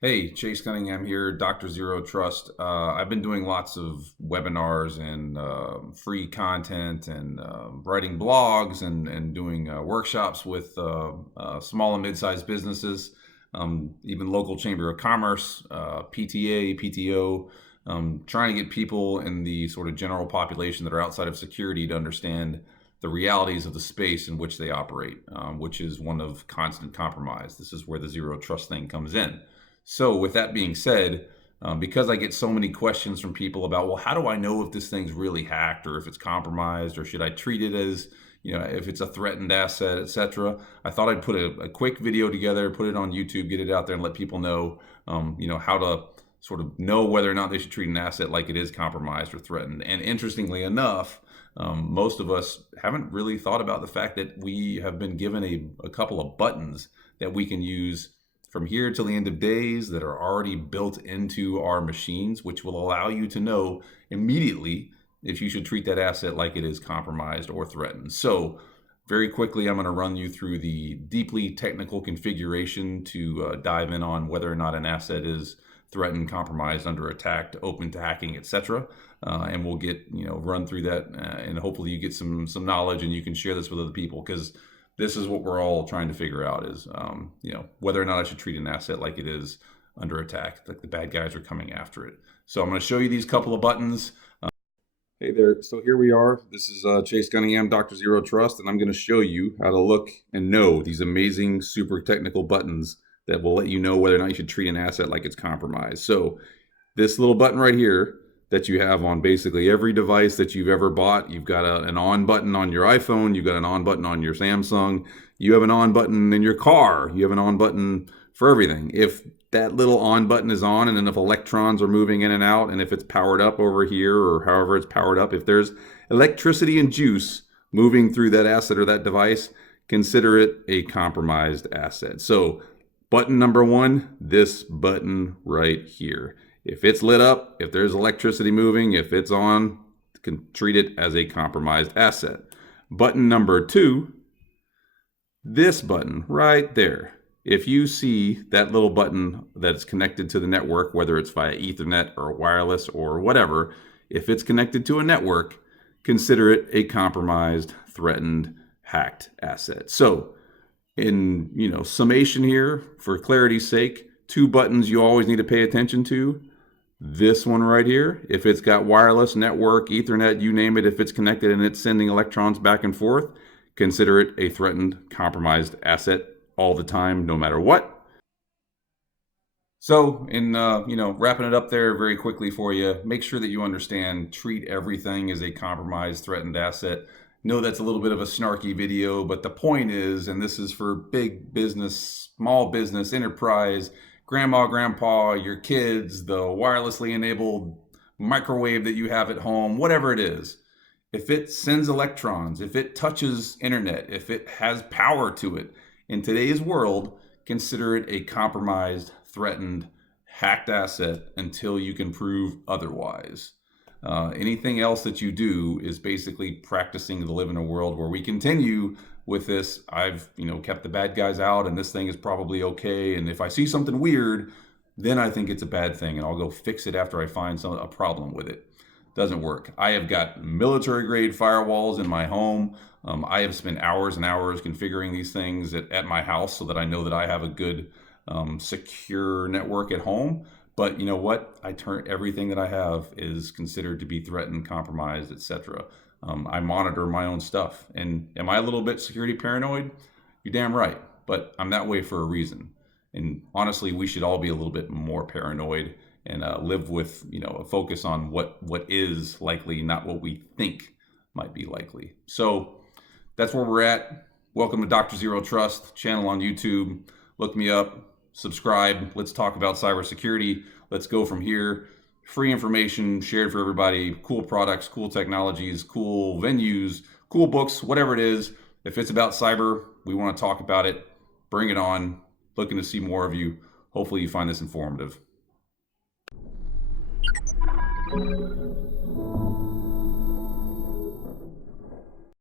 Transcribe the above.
Hey, Chase Cunningham here, Dr. Zero Trust. I've been doing lots of webinars and free content and writing blogs and doing workshops with small and mid-sized businesses, even local chamber of commerce, PTA, PTO, trying to get people in the sort of general population that are outside of security to understand the realities of the space in which they operate, which is one of constant compromise. This is where the zero trust thing comes in. So, with that being said, because I get so many questions from people about, well, how do I know if this thing's really hacked or if it's compromised or should I treat it as, if it's a threatened asset, etc. I thought I'd put a quick video together, put it on YouTube, get it out there, and let people know, how to sort of know whether or not they should treat an asset like it is compromised or threatened. And interestingly enough, most of us haven't really thought about the fact that we have been given a couple of buttons that we can use from here till the end of days that are already built into our machines, which will allow you to know immediately if you should treat that asset like it is compromised or threatened. So very quickly, I'm going to run you through the deeply technical configuration to dive in on whether or not an asset is threatened, compromised, under attack, open to hacking, etc. And we'll get run through that, and hopefully you get some knowledge and you can share this with other people, because this is what we're all trying to figure out is, whether or not I should treat an asset like it is under attack, like the bad guys are coming after it. So I'm going to show you these couple of buttons. Hey there, so here we are. This is Chase Cunningham, Dr. Zero Trust, and I'm going to show you how to look and know these amazing, super technical buttons that will let you know whether or not you should treat an asset like it's compromised. So this little button right here that you have on basically every device that you've ever bought. You've got an on button on your iPhone. You've got an on button on your Samsung. You have an on button in your car. You have an on button for everything. If that little on button is on, and then if electrons are moving in and out, and if it's powered up over here or however it's powered up, if there's electricity and juice moving through that asset or that device, consider it a compromised asset. So button number one, this button right here. If it's lit up, if there's electricity moving, if it's on, you can treat it as a compromised asset. Button number two, this button right there. If you see that little button that's connected to the network, whether it's via Ethernet or wireless or whatever, if it's connected to a network, consider it a compromised, threatened, hacked asset. So in summation here, for clarity's sake, two buttons you always need to pay attention to. This one right here, if it's got wireless, network, Ethernet, you name it, if it's connected and it's sending electrons back and forth, consider it a threatened, compromised asset all the time, no matter what. So in wrapping it up there very quickly for you, make sure that you understand, treat everything as a compromised, threatened asset. Know that's a little bit of a snarky video, but the point is, and this is for big business, small business, enterprise, grandma, grandpa, your kids, the wirelessly enabled microwave that you have at home, whatever it is, if it sends electrons, if it touches internet, if it has power to it, in today's world, consider it a compromised, threatened, hacked asset until you can prove otherwise. Anything else that you do is basically practicing to live in a world where we continue with this. I've kept the bad guys out, and this thing is probably okay. And if I see something weird, then I think it's a bad thing, and I'll go fix it after I find a problem with it. Doesn't work. I have got military grade firewalls in my home. I have spent hours and hours configuring these things at my house so that I know that I have a good, secure network at home. But you know what? I turn everything that I have is considered to be threatened, compromised, etc. I monitor my own stuff. And am I a little bit security paranoid? You're damn right. But I'm that way for a reason. And honestly, we should all be a little bit more paranoid and live with a focus on what is likely, not what we think might be likely. So that's where we're at. Welcome to Dr. Zero Trust channel on YouTube. Look me up. Subscribe. Let's talk about cybersecurity. Let's go from here. Free information shared for everybody. Cool products, cool technologies, cool venues, cool books, whatever it is. If it's about cyber, we want to talk about it. Bring it on. Looking to see more of you. Hopefully you find this informative.